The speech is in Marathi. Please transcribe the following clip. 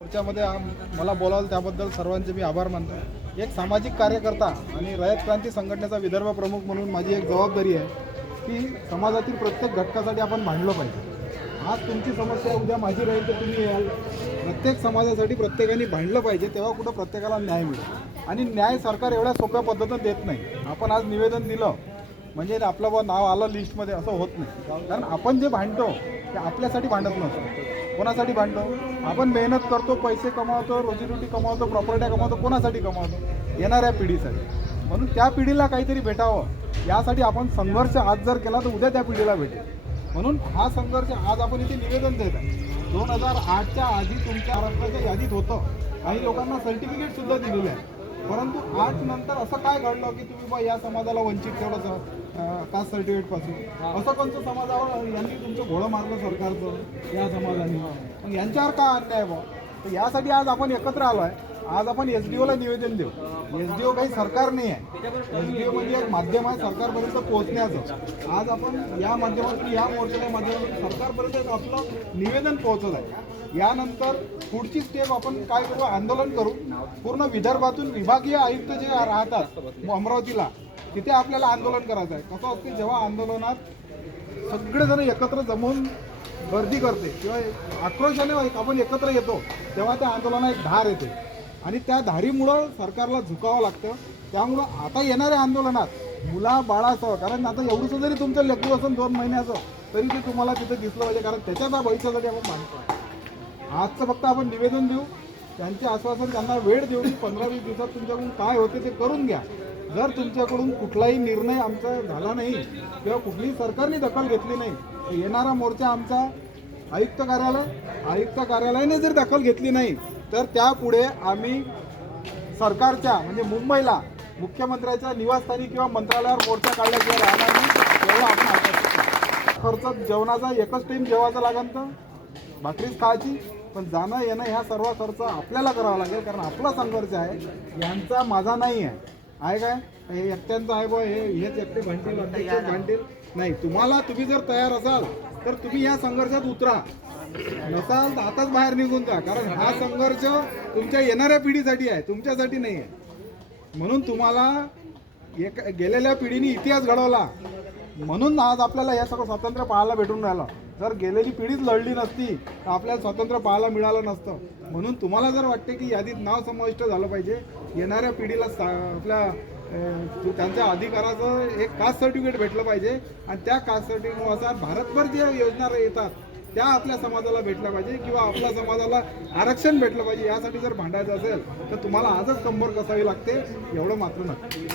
मोर्चामध्ये मला बोलावलं त्याबद्दल सर्वांचे मी आभार मानतो। एक सामाजिक कार्यकर्ता आणि रयत क्रांती संघटनेचा विदर्भ प्रमुख म्हणून माझी एक जबाबदारी आहे की समाजातील प्रत्येक घटकासाठी आपण भांडलं पाहिजे। आज तुमची समस्या उद्या माझी राहील तर तुम्ही याल। प्रत्येक समाजासाठी प्रत्येकाने भांडलं पाहिजे, तेव्हा कुठं प्रत्येकाला न्याय मिळेल। आणि न्याय सरकार एवढ्या सोप्या पद्धतीने देत नाही। आपण आज निवेदन दिलं म्हणजे आपलं नाव आलं लिस्टमध्ये असं होत नाही। कारण आपण जे भांडतो ते आपल्यासाठी भांडत नसतो, कोणासाठी भांडतो? आपण मेहनत करतो, पैसे कमावतो, रोजीरोटी कमावतो, प्रॉपर्ट्या कमावतो, कोणासाठी कमावतो? येणाऱ्या पिढीसाठी। म्हणून त्या पिढीला काहीतरी भेटावं यासाठी आपण संघर्ष आज जर केला तर उद्या त्या पिढीला भेटेल। म्हणून हा संघर्ष आज आपण इथे निवेदन देत आहे। 2008च्या आधी तुमच्या महाराष्ट्राच्या यादीत होतं, काही लोकांना सर्टिफिकेटसुद्धा दिलेलं आहे। परंतु 8 नंतर असं काय घडलं की तुम्ही बा या समाजाला वंचित ठेवलं कास्ट सर्टिफिकेटपासून? असं कोणतं समाजावर यांनी तुमचं घोडं मारलं सरकारचं या समाजाने? मग यांच्यावर का अन्याय बा? तर यासाठी आज आपण एकत्र आलो आहे। आज आपण SDOला निवेदन देऊ। SDO काही सरकार नाही आहे, SDO म्हणजे एक माध्यम आहे सरकारपर्यंत पोहोचण्याचं। आज आपण या माध्यमातून, या मोर्चाच्या माध्यमातून सरकारपर्यंत आपलं निवेदन पोहोचत आहे। यानंतर पुढची स्टेप आपण काय करू? आंदोलन करू। पूर्ण विदर्भातून विभागीय आयुक्त जे राहतात अमरावतीला, तिथे आपल्याला आंदोलन करायचं आहे। कसं असते, जेव्हा आंदोलनात सगळेजण एकत्र जमून गर्दी करते किंवा आक्रोशाने आपण एकत्र येतो, तेव्हा त्या आंदोलनात एक धार येते आणि त्या धारीमुळं सरकारला झुकावं लागतं। त्यामुळं आता येणाऱ्या आंदोलनात मुला बाळासह, कारण आता एवढंसं जरी तुमचं लेकरू असेल 2 महिन्याचं तरी ते तुम्हाला तिथं दिसलं पाहिजे, कारण त्याच्या भविष्यासाठी आपण मानतो। आजचं फक्त आपण निवेदन देऊ, त्यांचे आश्वासन, त्यांना वेळ देऊ की 15-20 दिवसात तुमच्याकडून काय होते ते करून घ्या। जर तुमच्याकडून कुठलाही निर्णय आमचा झाला नाही किंवा कुठलीही सरकारने दखल घेतली नाही तर येणारा मोर्चा आमचा आयुक्त कार्यालयाने जर दखल घेतली नाही तर त्यापुढे आम्ही सरकारच्या म्हणजे मुंबईला मुख्यमंत्र्याच्या निवासस्थानी किंवा मंत्रालयावर मोर्चा काढल्याशिवाय राहणार नाही। एवढं आपण आश्वासन। खर्च जेवणाचा एकच टाईम जेवायचा लागेल तर भाकरीच खायची, पण जाणं येणं ह्या सर्व खर्च आपल्याला करावा लागेल, कारण आपला संघर्ष आहे, यांचा माझा नाही आहे काय? हे एकट्यांचं आहे बा, हेच एकटे भांडतील नाही। तुम्ही जर तयार असाल तर तुम्ही या संघर्षात उतरा, नसाल तर आताच बाहेर निघून जा, कारण हा संघर्ष तुमच्या येणाऱ्या पिढीसाठी आहे, तुमच्यासाठी नाही आहे। म्हणून तुम्हाला गेलेल्या पिढीने इतिहास घडवला, म्हणून आज आपल्याला या सगळं स्वातंत्र्य पाहायला भेटून राहिलं। जर गेलेली पिढीच लढली नसती तर आपल्याला स्वातंत्र्य पाहायला मिळालं नसतं। म्हणून तुम्हाला जर वाटते की यादीत नाव समाविष्ट झालं पाहिजे, येणाऱ्या पिढीला आपल्या त्यांच्या अधिकाराचं एक कास्ट सर्टिफिकेट भेटलं पाहिजे आणि त्या कास्ट सर्टिफिकेटनुसार भारतभर ज्या योजना येतात त्या आपल्या समाजाला भेटल्या पाहिजे किंवा आपल्या समाजाला आरक्षण भेटलं पाहिजे। यासाठी जर भांडायचं असेल तर तुम्हाला आजच कंबर कसावी लागते, एवढं मात्र नक्की।